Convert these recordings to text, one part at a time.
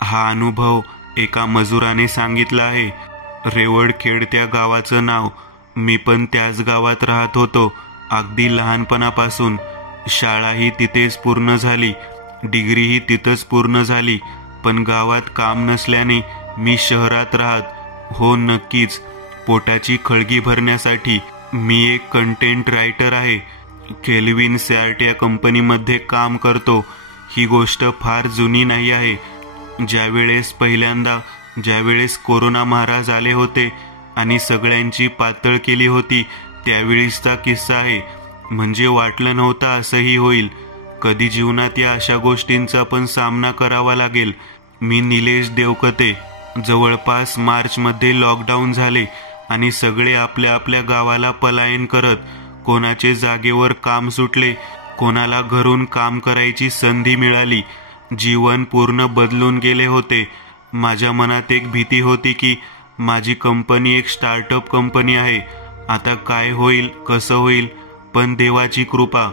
हा अनुभव एका मजुराने सांगितला आहे. रेवडखेड त्या गावाचं नाव. मी पण त्याच गावात राहत होतो अगदी लहानपणापासून. शाळाही तिथेच पूर्ण झाली, डिग्रीही तिथंच पूर्ण झाली. पण गावात काम नसल्याने मी शहरात राहत. हो नक्कीच, पोटाची खळगी भरण्यासाठी. मी एक कंटेंट रायटर आहे. केल्विन सॅर्ट या कंपनीमध्ये काम करतो. ही गोष्ट फार जुनी नाही आहे. ज्यावेळेस कोरोना महाराज आले होते आणि सगळ्यांची पातळ केली होती, त्यावेळीचा किस्सा आहे. म्हणजे वाटलं नव्हतं असंही होईल. कधी जीवनात या अशा गोष्टींचा पण सामना करावा लागेल. मी निलेश देवकते. जवळपास मार्चमध्ये लॉकडाऊन झाले आणि सगळे आपल्या आपल्या गावाला पलायन करत. कोणाचे जागेवर काम सुटले, कोणाला घरून काम करायची संधी मिळाली. जीवन पूर्ण बदलून गेले होते. माझ्या मनात एक भीती होती की माझी कंपनी एक स्टार्टअप कंपनी आहे. आता काय होईल, कसं होईल. पण देवाची कृपा,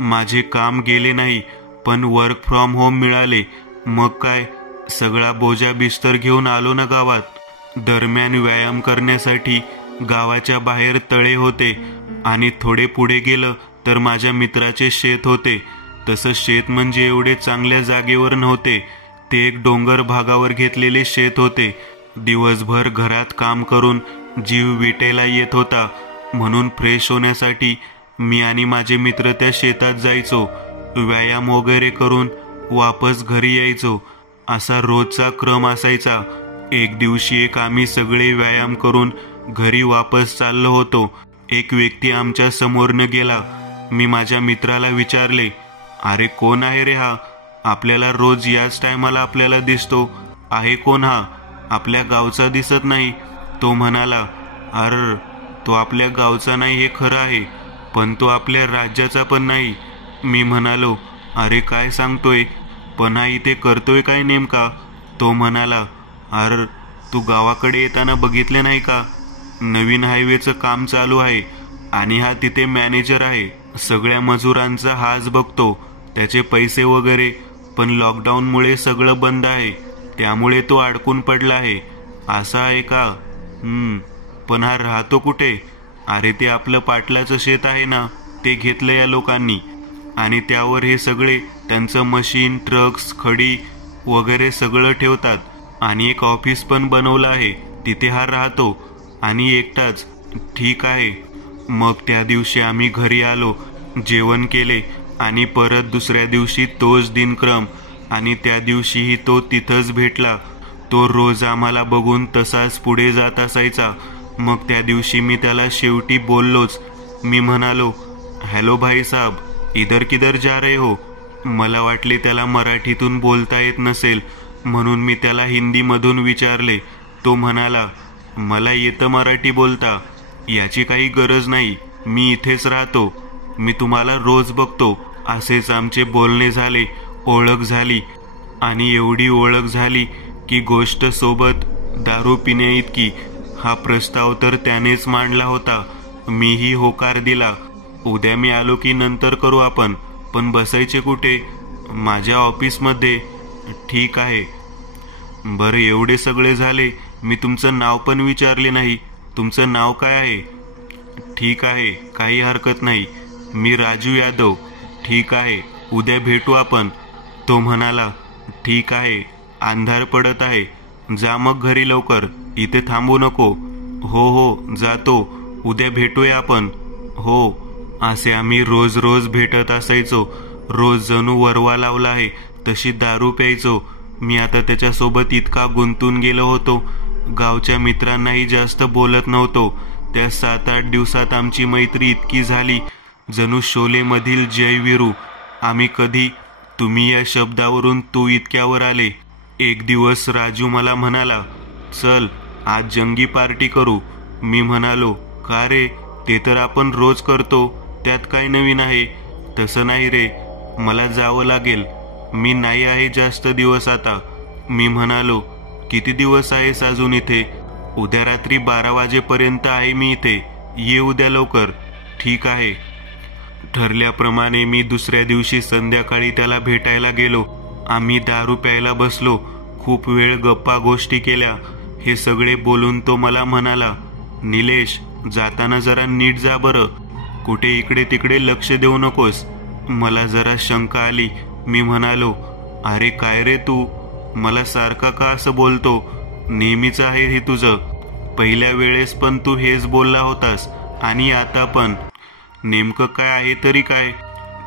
माझे काम गेले नाही, पण वर्क फ्रॉम होम मिळाले. मग काय, सगळा बोजा बिस्तर घेऊन आलो ना गावात. दरम्यान व्यायाम करण्यासाठी गावाच्या बाहेर तळे होते आणि थोडे पुढे गेलं तर माझ्या मित्राचे शेत होते. तसं शेत म्हणजे एवढे चांगल्या जागेवर नव्हते. ते एक डोंगर भागावर घेतलेले शेत होते. दिवसभर घरात काम करून जीव विटायला येत होता. म्हणून फ्रेश होण्यासाठी मी आणि माझे मित्र त्या शेतात जायचो. व्यायाम वगैरे करून वापस घरी यायचो. असा रोजचा क्रम असायचा. एक दिवशी आम्ही सगळे व्यायाम करून घरी वापस चाललो होतो. एक व्यक्ती आमच्या समोरनं गेला. मी माझ्या मित्राला विचारले, अरे कोण आहे रे हा? आपल्याला रोज याच टायमाला आपल्याला दिसतो. आहे कोण हा? आपल्या गावचा दिसत नाही. तो म्हणाला, अरे तो आपल्या गावचा नाही हे खरं आहे, पण तो आपल्या राज्याचा पण नाही. मी म्हणालो, अरे काय सांगतोय, पण हा इथे करतोय काय नेमका? तो म्हणाला, अरे तू गावाकडे येताना बघितले नाही का? नवीन हायवेचं काम चालू आहे आणि हा तिथे मॅनेजर आहे. सगळ्या मजुरांचा हाच बघतो, त्याचे पैसे वगैरे. पण लॉकडाऊनमुळे सगळं बंद आहे, त्यामुळे तो अडकून पडला आहे. असा आहे का? पण हा राहतो कुठे? अरे ते आपलं पाटलाचं शेत आहे ना, ते घेतलं या लोकांनी आणि त्यावर हे सगळे त्यांचं मशीन, ट्रक्स, खडी वगैरे सगळं ठेवतात. आणि एक ऑफिस पण बनवलं आहे, तिथे हा राहतो आणि एकटाच. ठीक आहे. मग त्या दिवशी आम्ही घरी आलो, जेवण केले आणि परत दुसऱ्या दिवशी तोच दिनक्रम. आणि त्या दिवशीही तो तिथंच भेटला. तो रोज आम्हाला बघून तसाच पुढे जात असायचा. मग त्या दिवशी मी त्याला शेवटी बोललोच. मी म्हणालो, हॅलो भाई साहब, इधर किधर जा रहे हो? मला वाटले त्याला मराठीतून बोलता येत नसेल, म्हणून मी त्याला हिंदीमधून विचारले. तो म्हणाला, मला येतं मराठी बोलता. याची काही गरज नाही, मी इथेच राहतो, मी तुम्हाला रोज बघतो. असेच आमचे बोलणे झाले, ओळख झाली. आणि एवढी ओळख झाली की गोष्ट सोबत दारू पिण्याइतकी. हा प्रस्ताव तर त्यानेच मांडला होता. मीही होकार दिला. उद्या मी आलो की नंतर करू आपण, पण बसायचे कुठे? माझ्या ऑफिसमध्ये. ठीक आहे. बरं, एवढे सगळे झाले, मी तुमचं नाव पण विचारले नाही. तुमचं नाव काय आहे? ठीक आहे, काही हरकत नाही. मी राजू यादव. ठीक आहे, उद्या भेटू आपण. तो म्हणाला, ठीक आहे, अंधार पडत आहे, जा मग घरी लवकर, इथे थांबू नको. हो हो, जातो, उद्या भेटूया आपण. हो. असे आम्ही रोज रोज भेटत असायचो. रोज जणू वरवा लावला आहे तशी दारू प्यायचो. मी आता त्याच्यासोबत इतका गुंतून गेलो होतो, गावच्या मित्रांनाही जास्त बोलत नव्हतो. त्या 7-8 दिवसात आमची मैत्री इतकी झाली जणू शोलेमधील जयवीरू. आम्ही कधी तुम्ही या शब्दावरून तू इतक्यावर आले. एक दिवस राजू मला म्हणाला, चल आज जंगी पार्टी करू. मी म्हणालो, का रे? ते तर आपण रोज करतो, त्यात काय नवीन आहे? तसं नाही रे, मला जावं लागेल. मी नाही आहे जास्त दिवस आता. मी म्हणालो, किती दिवस आहेस अजून इथे? उद्या रात्री 12 वाजेपर्यंत आहे मी इथे, ये उद्या लवकर. ठीक आहे. ठरल्याप्रमाणे मी दुसऱ्या दिवशी संध्याकाळी त्याला भेटायला गेलो. आम्ही दारू प्यायला बसलो. खूप वेळ गप्पा गोष्टी केल्या. हे सगळे बोलून तो मला म्हणाला, निलेश, जाताना जरा नीट जा बरं, कुठे इकडे तिकडे लक्ष देऊ नकोस. मला जरा शंका आली. मी म्हणालो, अरे काय रे तू, मला सारखा का असं बोलतो? नेहमीच आहे हे तुझं. पहिल्या वेळेस पण तू हेच बोलला होतास आणि आता पण. नेमकं काय आहे तरी काय?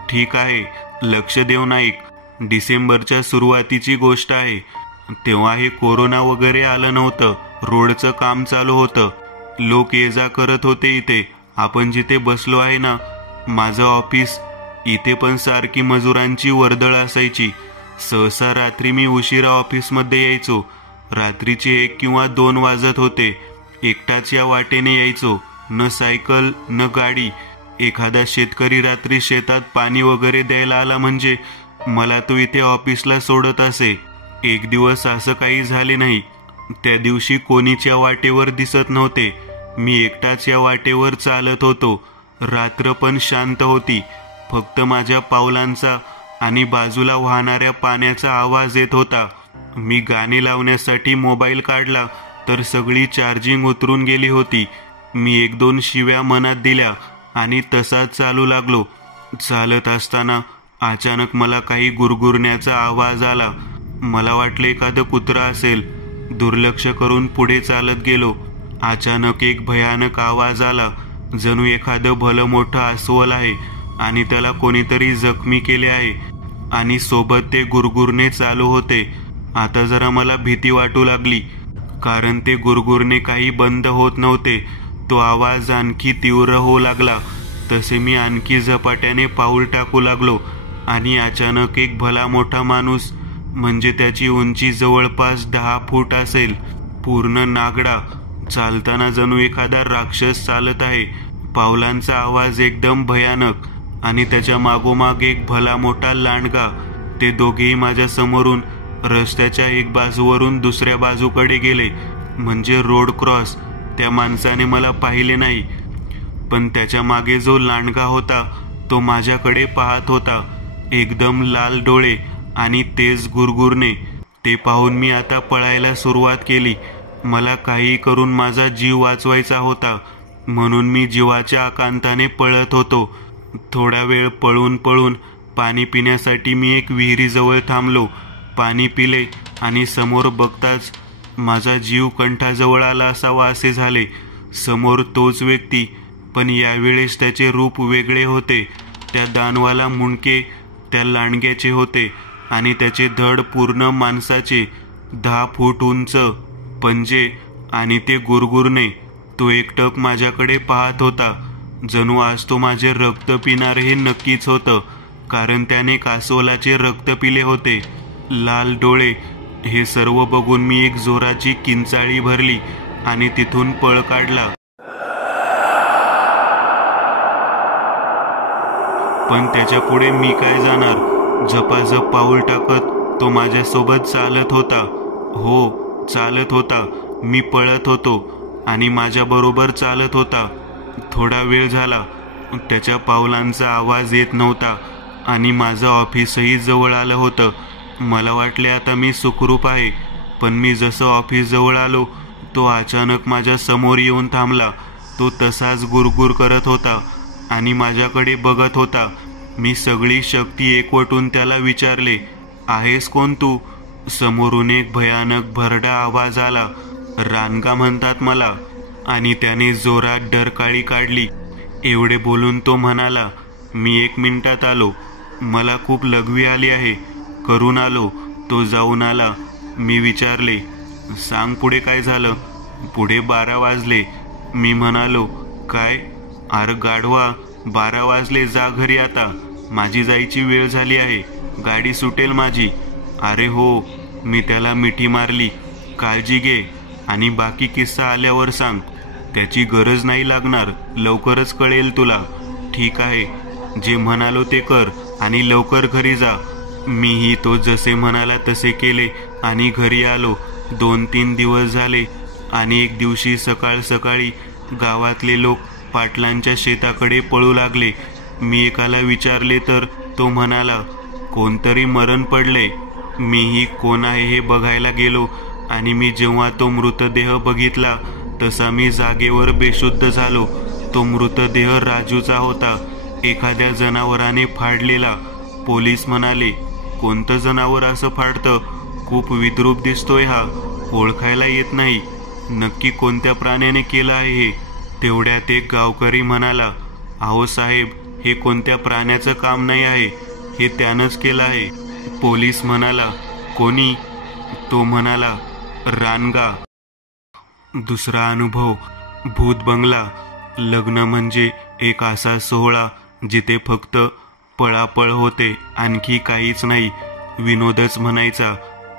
ठीक आहे, लक्ष देऊ नाईक. डिसेंबरच्या सुरुवातीची गोष्ट आहे. तेव्हा हे कोरोना वगैरे आलं नव्हतं. रोडचं काम चालू होतं. लोक ये जा करत होते इथे. आपण जिथे बसलो आहे ना, माझं ऑफिस, इथे पण सारखी मजुरांची वर्दळ असायची. सहसा रात्री मी उशिरा ऑफिसमध्ये यायचो. रात्रीचे 1 किंवा 2 वाजत होते. एकटाच या वाटेने यायचो. न सायकल न गाडी. एखादा शेतकरी रात्री शेतात पाणी वगैरे द्यायला आला म्हणजे मला तो इथे ऑफिसला सोडत असे. एक दिवस असं काही झाले नाही. त्या दिवशी कोणीच या वाटेवर दिसत नव्हते. मी एकटाच या वाटेवर चालत होतो. रात्र पण शांत होती. फक्त माझ्या पावलांचा आणि बाजूला वाहणाऱ्या पाण्याचा आवाज येत होता. मी गाणी लावण्यासाठी मोबाईल काढला तर सगळी चार्जिंग उतरून गेली होती. मी 1-2 शिव्या मनात दिल्या आणि तसाच चालू लागलो. चालत असताना अचानक मला काही गुरगुरण्याचा आवाज आला. मला वाटलं एखादं कुत्रा असेल. दुर्लक्ष करून पुढे चालत गेलो. अचानक एक भयानक आवाज आला. जणू एखादं भलं मोठं अस्वल आहे आणि त्याला कोणीतरी जखमी केले आहे आणि सोबत ते गुरगुरणे चालू होते. आता जरा मला भीती वाटू लागली, कारण ते गुरगुरणे काही बंद होत नव्हते. तो आवाज आणखी तीव्र होऊ लागला. तसे मी आणखी झपाट्याने पाऊल टाकू लागलो आणि अचानक एक भला मोठा माणूस, म्हणजे त्याची उंची जवळपास 10 फूट असेल, पूर्ण नागडा, चालताना जणू एखादा राक्षस चालत आहे. पावलांचा आवाज एकदम भयानक आणि त्याच्या मागोमाग एक भला मोठा लांडगा. ते दोघेही माझ्या समोरून रस्त्याच्या एक बाजूवरून दुसऱ्या बाजूकडे गेले. म्हणजे रोड क्रॉस. त्या माणसाने मला पाहिले नाही, पण त्याच्या मागे जो लांडगा होता तो माझ्याकडे पाहत होता. एकदम लाल डोळे आणि तेज गुरगुरणे. ते पाहून मी आता पळायला सुरुवात केली. मला काही करून माझा जीव वाचवायचा होता, म्हणून मी जीवाच्या आकांताने पळत होतो. थोडा वेळ पळून पळून पाणी पिण्यासाठी मी एक विहिरीजवळ थांबलो. पाणी पिले आणि समोर बघताच माझा जीव कंठाजवळ आला असावा असे झाले. समोर तोच व्यक्ती, पण यावेळेस त्याचे रूप वेगळे होते. त्या दानवाला मुंडके त्या लांडग्याचे होते आणि त्याचे धड पूर्ण माणसाचे, 10 फूट उंच, पंजे आणि ते गुरगुरणे. तो एकटक माझ्याकडे पाहत होता. जणू आज तो माझे रक्त पिणार हे नक्कीच होतं, कारण त्याने कासवलाचे रक्त पिले होते. लाल डोळे. हे सर्व बघून मी एक जोराची किंचाळी भरली आणि तिथून पळ काढला. पण त्याच्या पुढे मी काय जाणार. झपाझप पाऊल टाकत तो माझ्यासोबत चालत होता. हो, चालत होता. मी पळत होतो आणि माझ्याबरोबर चालत होता. थोडा वेळ झाला. त्याच्या पावलांचा आवाज येत नव्हता आणि माझं ऑफिसही जवळ आलं होतं. मला वाटले आता मी सुखरूप आहे. पण मी जसं ऑफिस जवळ आलो, तो अचानक माझ्या समोर येऊन थांबला. तो तसाच गुरगुर करत होता आणि माझ्याकडे बघत होता. मी सगळी शक्ती एकवटून त्याला विचारले, आहेस कोण तू? समोरून एक भयानक भरडा आवाज आला. रानगा म्हणतात मला. आणि त्याने जोरात डरकाळी काढली. एवढे बोलून तो म्हणाला, मी 1 मिनिटात आलो. मला खूप लघवी आली आहे. करून आलो. तो जाऊन आला. मी विचारले, सांग पुढे काय झालं? पुढे 12 वाजले. मी म्हणालो, काय? अरे गाढवा, 12 वाजले, जा घरी आता. माझी जायची वेळ झाली आहे. गाडी सुटेल माझी. अरे हो. मी त्याला मिठी मारली. काळजी घे आणि बाकी किस्सा आल्यावर सांग. त्याची गरज नाही लागणार. लवकरच कळेल तुला. ठीक आहे. जे म्हणालो ते कर आणि लवकर घरी जा. मीही तो जसे म्हणाला तसे केले आणि घरी आलो. 2-3 दिवस झाले आणि एक दिवशी सकाळ सकाळी गावातले लोक पाटलांच्या शेताकडे पळू लागले. मी एकाला विचारले तर तो म्हणाला, कोणतरी मरण पडले. मीही कोण आहे हे बघायला गेलो आणि मी जेव्हा तो मृतदेह बघितला तसा मी जागेवर बेशुद्ध झालो. तो मृतदेह राजूचा होता, एखाद्या जनावराने फाडलेला. पोलीस म्हणाले, कोणतं जनावर असं फाडतं? खूप विद्रूप दिसतोय हा, ओळखायला येत नाही. नक्की कोणत्या प्राण्याने केलं आहे हे? तेवढ्यात एक गावकरी म्हणाला, अहो साहेब, हे कोणत्या प्राण्याचं काम नाही आहे, हे त्यानंच केलं आहे. पोलीस म्हणाला, कोणी? तो म्हणाला, रानगा. दुसरा अनुभव, भूत बंगला. लग्न म्हणजे एक असा सोहळा जिथे फक्त पळापळ होते, आणखी काहीच नाही. विनोदच म्हणायचा,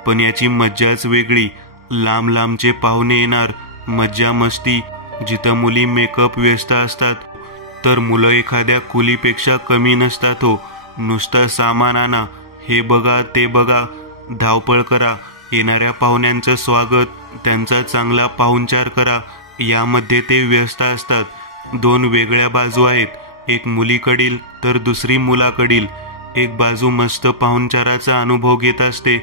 पण याची मज्जाच वेगळी. लांब लांबचे पाहुणे येणार, मज्जा मस्ती. जिथं मुली मेकअप व्यस्त असतात तर मुलं एखाद्या कुलीपेक्षा कमी नसतात हो. नुसतं सामान आणा, हे बघा ते बघा, धावपळ करा. येणाऱ्या पाहुण्यांचं स्वागत, त्यांचा चांगला पाहुणचार करा, यामध्ये ते व्यस्त असतात. दोन वेगळ्या बाजू आहेत, एक मुलीकडील तर दुसरी मुलाकडील. एक बाजू मस्त पाहुणचाराचा अनुभव घेत असते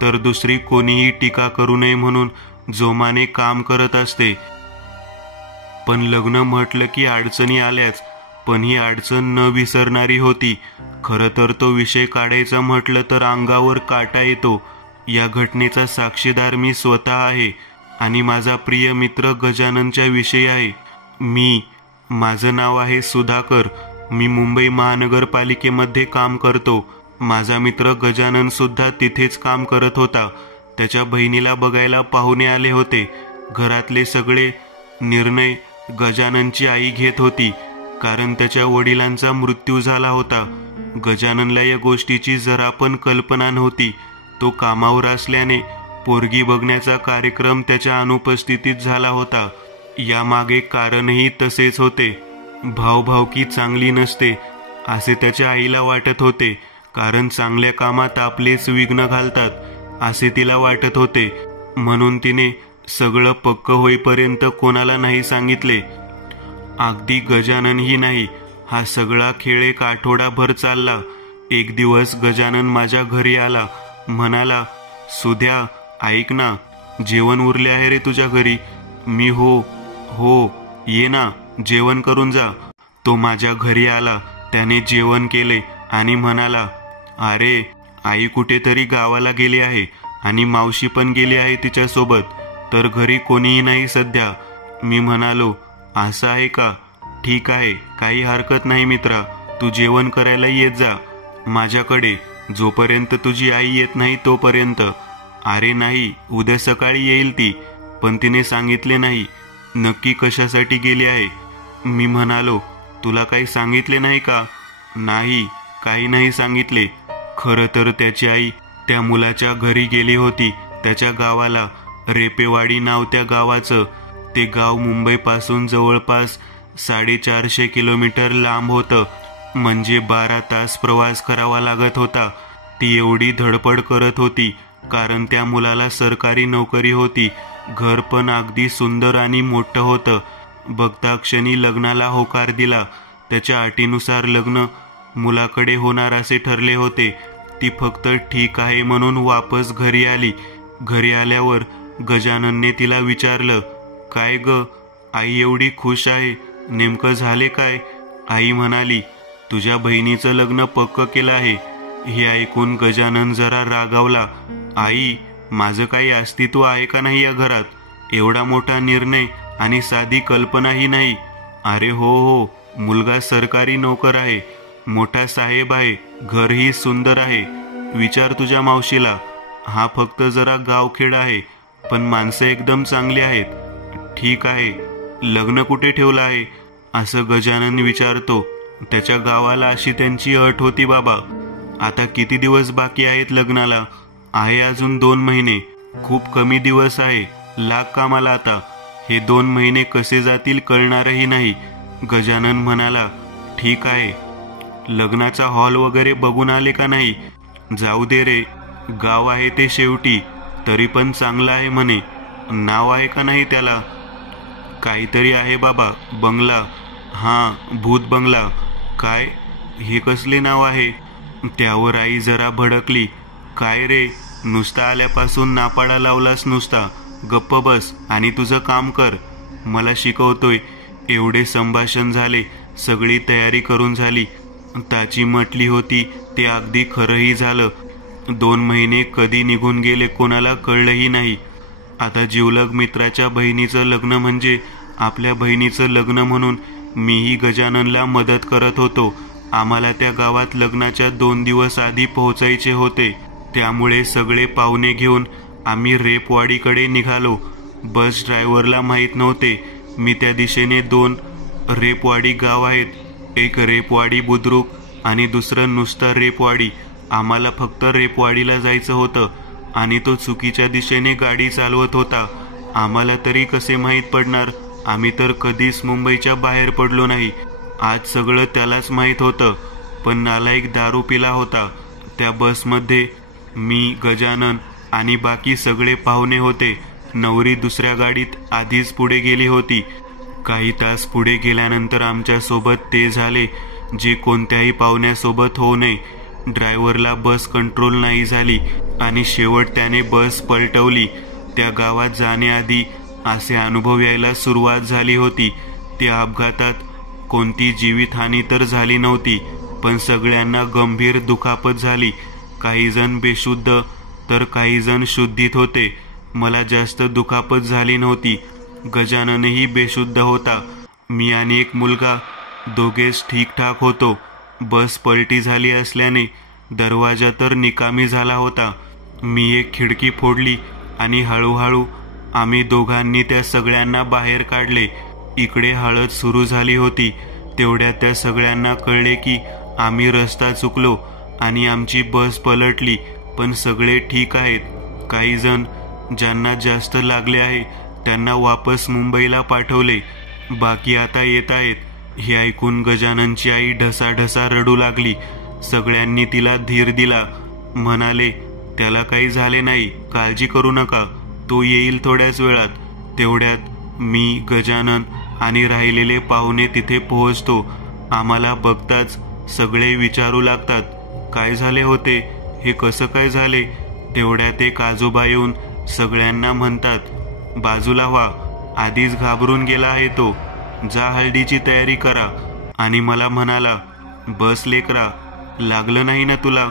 तर दुसरी कोणीही टीका करू नये म्हणून जोमाने काम करत असते. पण लग्न म्हटलं की अडचणी आल्याच, पण ही अडचण न विसरणारी होती. खरं तर तो विषय काढायचा म्हटलं तर अंगावर काटा येतो. या घटनेचा साक्षीदार मी स्वतः आहे आणि माझा प्रिय मित्र गजाननच्या विषयी आहे. माझं नाव आहे सुधाकर. मी मुंबई महानगरपालिकेमध्ये काम करतो. माझा मित्र गजानन सुद्धा तिथेच काम करत होता. त्याच्या बहिणीला बघायला पाहुणे आले होते. घरातले सगळे निर्णय गजाननची आई घेत होती, कारण त्याच्या वडिलांचा मृत्यू झाला होता. गजाननला या गोष्टीची जरा पण कल्पना नव्हती. तो कामावर असल्याने पोरगी बघण्याचा कार्यक्रम त्याच्या अनुपस्थितीत झाला होता. यामागे कारणही तसेच होते. भावभावकी चांगली नसते असे त्याच्या आईला वाटत होते, कारण चांगल्या कामात आपलेच विघ्न घालतात असे तिला वाटत होते. म्हणून तिने सगळं पक्क होईपर्यंत कोणाला नाही सांगितले. अगदी गजाननही नाही. हा सगळा खेळ एक आठवडाभर चालला. एक दिवस गजानन माझ्या घरी आला. म्हणाला, सुध्या ऐक ना, जेवण उरले आहे रे तुझ्या घरी. मी हो ये ना, जेवण करून जा. तो माझ्या घरी आला. त्याने जेवण केले आणि म्हणाला, अरे आई कुठेतरी गावाला गेली आहे आणि मावशी पण गेली आहे तिच्यासोबत, तर घरी कोणीही नाही सध्या. मी म्हणालो, असं आहे का? ठीक आहे, काही हरकत नाही मित्रा, तू जेवण करायला येत जा माझ्याकडे, जोपर्यंत तुझी आई येत नाही तोपर्यंत. अरे नाही, उद्या सकाळी येईल ती, पण तिने सांगितले नाही नक्की कशासाठी गेली आहे. मी म्हणालो, तुला काही सांगितले नाही का? नाही, काही नाही सांगितले. खरं तर त्याची आई त्या मुलाच्या घरी गेली होती, त्याच्या गावाला. रेपेवाडी नाव त्या गावाचं. ते गाव मुंबईपासून जवळपास 450 किलोमीटर लांब होतं. म्हणजे 12 तास प्रवास करावा लागत होता. ती एवढी धडपड करत होती कारण त्या मुलाला सरकारी नोकरी होती. घर पण अगदी सुंदर आणि मोठं होतं. बघता क्षणी लग्नाला होकार दिला. त्याच्या अटीनुसार लग्न मुलाकडे होणार असे ठरले होते. ती फक्त ठीक आहे म्हणून वापस घरी आली. घरी आल्यावर गजाननने तिला विचारलं, काय ग, आई एवढी खुश आहे, नेमकं झाले काय? आई म्हणाली, तुझ्या बहिणीचं लग्न पक्क केलं आहे. हे ऐकून गजानन जरा रागावला. आई, माझं काही अस्तित्व आहे का नाही या घरात? एवढा मोठा निर्णय आणि साधी कल्पनाही नाही. अरे हो, मुलगा सरकारी नोकर आहे, मोठा साहेब आहे, घरही सुंदर आहे. विचार तुझ्या मावशीला. हा फक्त जरा गावखेड आहे, पण माणसं एकदम चांगली आहेत. ठीक आहे, लग्न कुठे ठेवलं आहे असं गजानन विचारतो. त्याच्या गावाला अशी त्यांची अट होती बाबा. आता किती दिवस बाकी आहेत लग्नाला? आहे अजून 2 महिने. खूप कमी दिवस आहे. लाग कामाला आता. हे 2 महिने कसे जातील कळणारही नाही. गजानन म्हणाला, ठीक आहे. लग्नाचा हॉल वगैरे बघून आले का नाही? जाऊ दे रे, गाव आहे ते शेवटी, तरी पण चांगलं आहे म्हणे. नाव आहे का नाही त्याला? काहीतरी आहे बाबा, बंगला. हां, भूत बंगला. काय, हे कसले नाव आहे? त्यावर आई जरा भडकली. काय रे, नुसता आल्यापासून नापाडा लावलास नुसता. गप्प बस आणि तुझं काम कर. मला शिकवतोय. एवढे संभाषण झाले. सगळी तयारी करून झाली. ताची म्हटली होती ते अगदी खरंही झालं. 2 महिने कधी निघून गेले कोणाला कळलंही नाही. आता जिवलग मित्राच्या बहिणीचं लग्न म्हणजे आपल्या बहिणीचं लग्न म्हणून मीही गजाननला मदत करत होतो. आम्हाला त्या गावात लग्नाच्या 2 दिवस आधी पोहोचायचे होते. त्यामुळे सगळे पाहुणे घेऊन आम्ही रेपवाडीकडे निघालो. बस ड्रायव्हरला माहीत नव्हते मी त्या दिशेने 2 रेपवाडी गाव आहेत. एक रेपवाडी बुद्रुक आणि दुसरं नुसतं रेपवाडी. आम्हाला फक्त रेपवाडीला जायचं होतं आणि तो चुकीच्या दिशेने गाडी चालवत होता. आम्हाला तरी कसे माहीत पडणार? आम्ही तर कधीच मुंबईच्या बाहेर पडलो नाही. आज सगळं त्यालाच माहीत होतं. पण नालायक दारू पिला होता. त्या बसमध्ये मी, गजानन आणि बाकी सगळे पाहुणे होते. नवरी दुसऱ्या गाडीत आधीच पुढे गेली होती. काही तास पुढे गेल्यानंतर आमच्यासोबत ते झाले जे कोणत्याही पाहुण्यासोबत होऊ नये. ड्रायव्हरला बस कंट्रोल नाही झाली आणि शेवट त्याने बस पलटवली. त्या गावात जाण्याआधी असे अनुभव यायला सुरुवात झाली होती. त्या अपघातात कोणती जीवितहानी तर झाली नव्हती, पण सगळ्यांना गंभीर दुखापत झाली. काही जण बेशुद्ध तर काही जण शुद्धीत होते. मला जास्त दुखापत झाली नव्हती. गजाननही बेशुद्ध होता. मी आणि एक मुलगा दोघेच ठीकठाक होतो. बस पलटी झाली असल्याने दरवाजा तर निकामी झाला होता. मी एक खिडकी फोडली आणि हळूहळू आम्ही दोघांनी त्या सगळ्यांना बाहेर काढले. इकडे हळद सुरू झाली होती. तेवढ्यात त्या सगळ्यांना कळले की आम्ही रस्ता चुकलो आणि आमची बस पलटली. पण सगळे ठीक आहेत. काही जण ज्यांना जास्त लागले आहे त्यांना वापस मुंबईला पाठवले. बाकी आता येत आहेत. हे ऐकून गजाननची आई ढसाढसा रडू लागली. सगळ्यांनी तिला धीर दिला. म्हणाले, त्याला काही झाले नाही, काळजी करू नका, तो येईल थोड्याच वेळात. तेवढ्यात मी, गजानन आणि राहिलेले पाहुणे तिथे पोहोचतो. आम्हाला बघताच सगळे विचारू लागतात, काय झाले होते, हे कसं काय झाले? तेवढ्यात एक आजोबा येऊन सगळ्यांना म्हणतात, बाजूला व्हा, आधीच घाबरून गेला आहे तो, जा हळदीची तयारी करा. आणि मला म्हणाला, बस लेकरा, लागलं नाही ना तुला?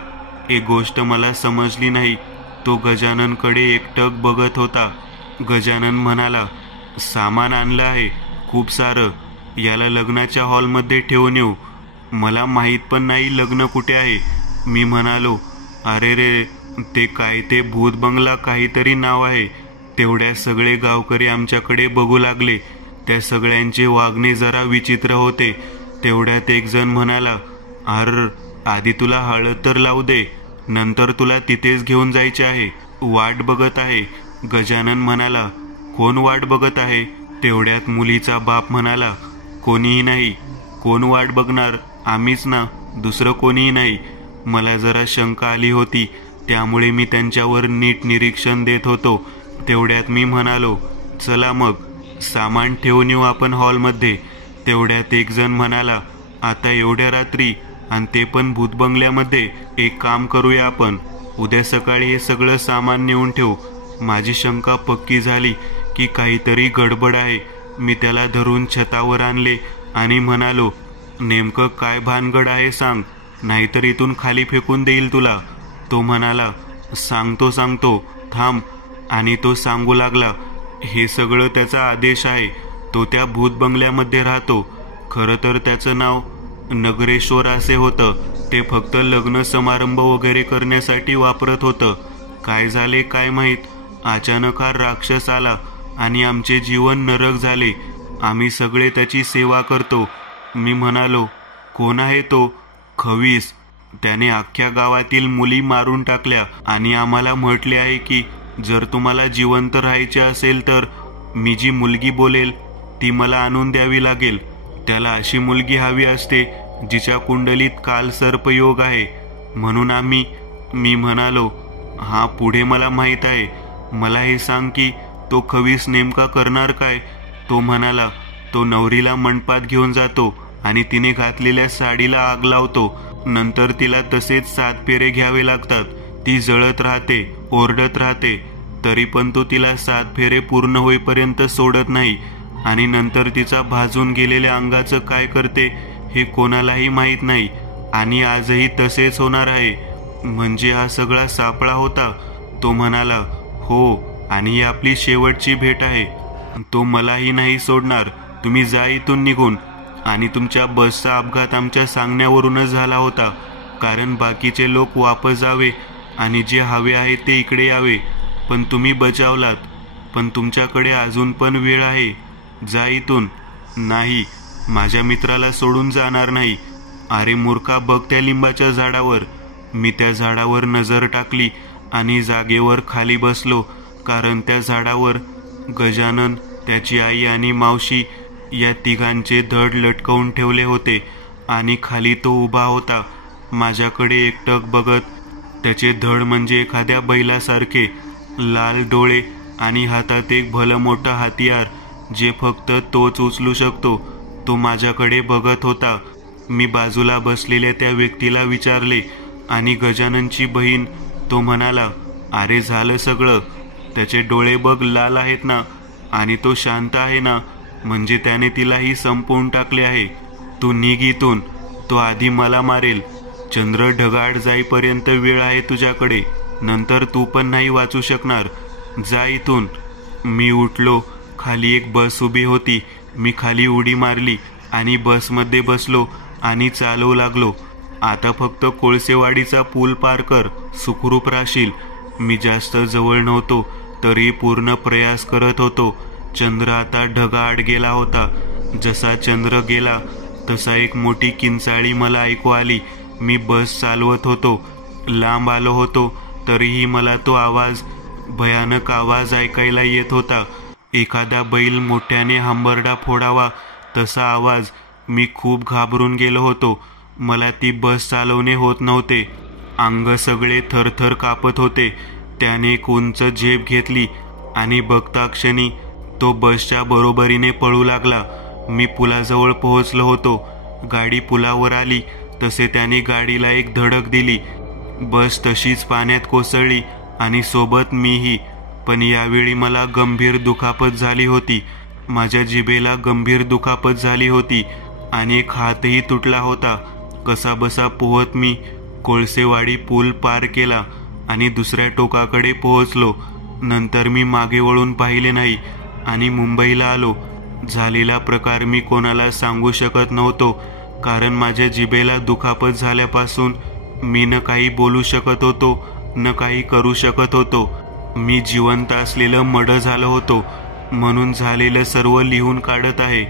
एक गोष्ट मला समजली नाही. तो गजाननकडे एकटक बघत होता. गजानन म्हणाला, सामान आणलं आहे खूप सारं, याला लग्नाच्या हॉलमध्ये ठेवून येऊ. मला माहीत पण नाही लग्न कुठे आहे. मी म्हणालो, अरे रे, ते काय ते भूत बंगला काहीतरी नाव आहे. तेवढ्या सगळे गावकरी आमच्याकडे बघू लागले. त्या सगळ्यांचे वागणे जरा विचित्र होते. तेवढ्यात एक जण म्हणाला, अर, आधी तुला हळद तर लावू दे, नंतर तुला तिथेच घेऊन जायचे आहे, वाट बघत आहे. गजानन म्हणाला, कोण वाट बघत आहे? तेवढ्यात मुलीचा बाप म्हणाला, कोणीही नाही. कोण वाट बघणार? आम्हीच ना, दुसरं कोणीही नाही. मला जरा शंका आली होती, त्यामुळे मी त्यांच्यावर नीट निरीक्षण देत होतो. तेवढ्यात मी म्हणालो, चला मग, सामान ठेवून येऊ आपण हॉलमध्ये. तेवढ्यात एक जण म्हणाला, आता एवढ्या रात्री आणि ते पण भूतबंगल्यामध्ये? एक काम करूया आपण, उद्या सकाळी हे सगळं सामान नेऊन ठेवू. माझी शंका पक्की झाली की काहीतरी गडबड आहे. मी त्याला धरून छतावर आणले आणि म्हणालो, नेमकं काय भानगड आहे सांग, नाहीतर इथून खाली फेकून देईल तुला. तो म्हणाला, सांगतो, थांब. आणि तो सांगू लागला, हे सगळं त्याचा आदेश आहे. तो त्या भूत बंगल्यामध्ये राहतो. खरं तर त्याचं नाव नगरेश्वर असे होतं. ते फक्त लग्न समारंभ वगैरे करण्यासाठी वापरत होतं. काय झाले काय माहीत, अचानक हा राक्षस आला आणि आमचे जीवन नरक झाले. आम्ही सगळे त्याची सेवा करतो. मी म्हणालो, कोण आहे तो? खवीस. त्याने अख्ख्या गावातील मुली मारून टाकल्या आणि आम्हाला म्हटले आहे की जर तुम्हाला जिवंत राहायचे असेल तर मी जी मुलगी बोलेल ती मला आणून द्यावी लागेल. त्याला अशी मुलगी हवी असते जिच्या कुंडलीत काल सर्पयोग आहे. म्हणून मी म्हणालो, हा पुढे मला माहीत आहे, मला हे सांग की तो खवीस नेमका करणार काय? तो म्हणाला, तो नवरीला मंडपात घेऊन जातो आणि तिने घातलेल्या साडीला आग लावतो. नंतर तिला तसेच 7 फेरे घ्यावे लागतात. ती जळत राहते ओरडत राहते, तरी पण तो तिला 7 फेरे पूर्ण होईपर्यंत सोडत नाही आणि नंतर तिचा भाजून गेलेल्या अंगाचं काय करते हे कोणालाही माहीत नाही. आणि आजही तसेच होणार आहे. म्हणजे हा सगळा सापळा होता. तो म्हणाला, हो, आणि ही आपली शेवटची भेट आहे. तो मलाही नाही सोडणार. तुम्ही जा इथून निघून. आणि तुमच्या बसचा अपघात आमच्या सांगण्यावरूनच झाला होता, कारण बाकीचे लोक वापस जावे आणि जे हवे आहे ते इकडे यावे. पण तुम्ही बचावलात. पण तुमच्याकडे अजून पण वेळ आहे. जा इथून. नाही, माझ्या मित्राला सोडून जाणार नाही. अरे मूर्खा, बघ त्या लिंबाच्या झाडावर. मी त्या झाडावर नजर टाकली आणि जागेवर खाली बसलो, कारण त्या झाडावर गजानन, त्याची आई आणि मावशी या तिघांचे धड लटकवून ठेवले होते आणि खाली तो उभा होता, माझ्याकडे एकटक बघत. त्याचे धड म्हणजे एखाद्या बैलासारखे, लाल डोळे आणि हातात एक भलं मोठं हतियार जे फक्त तोच उचलू शकतो. तो माझ्याकडे बघत होता. मी बाजूला बसलेल्या त्या व्यक्तीला विचारले, आणि गजाननची बहीण? तो म्हणाला, अरे झालं सगळं. त्याचे डोळे बघ, लाल आहेत ना, आणि तो शांत आहे ना, म्हणजे त्याने तिलाही संपवून टाकले आहे. तू निघ इथून. तो आधी मला मारेल. चंद्र ढगाळ जाईपर्यंत वेळ आहे तुझ्याकडे. नंतर तू पण नाही वाचू शकणार. जा इथून. मी उठलो. खाली एक बस उभी होती. मी खाली उडी मारली आणि बसमध्ये बसलो आणि चालवू लागलो. आता फक्त कोळसेवाडीचा पूल पार कर, सुखरूप राहशील. मी जास्त जवळ नव्हतो, तरी पूर्ण प्रयास करत होतो. चंद्र आता ढगाआड गेला होता. जसा चंद्र गेला तसा एक मोठी किंचाळी मला ऐकू आली. मी बस चालवत होतो. लांब आलो होतो, तरीही मला तो आवाज, भयानक आवाज ऐकायला येत होता. एखादा बैल मोठ्याने हंबरडा फोडावा तसा आवाज. मी खूप घाबरून गेलो होतो. मला ती बस चालवणे होत नव्हते. अंग सगळे थरथर कापत होते. त्याने एक उंच झेप घेतली आणि बघता क्षणी तो बसच्या बरोबरीने पळू लागला. मी पुलाजवळ पोहोचलो होतो. गाडी पुलावर आली तसे त्याने गाडीला एक धडक दिली. बस तशीच पाण्यात कोसळली आणि सोबत मीही. पण यावेळी मला गंभीर दुखापत झाली होती. माझ्या जिभेला गंभीर दुखापत झाली होती आणि एक हातही तुटला होता. कसाबसा पोहत मी कोळसेवाडी पूल पार केला आणि दुसऱ्या टोकाकडे पोहोचलो. नंतर मी मागे वळून पाहिले नाही आणि मुंबईला आलो. झालेला प्रकार मी कोणाला सांगू शकत नव्हतो, कारण माझ्या जिभेला दुखापत झाल्यापासून मी न काही बोलू शकत होतो, न काही करू शकत होतो. मी जिवंत असलेलं मड झालो होतो, म्हणून झालेलं सर्व लिहून काढत आहे.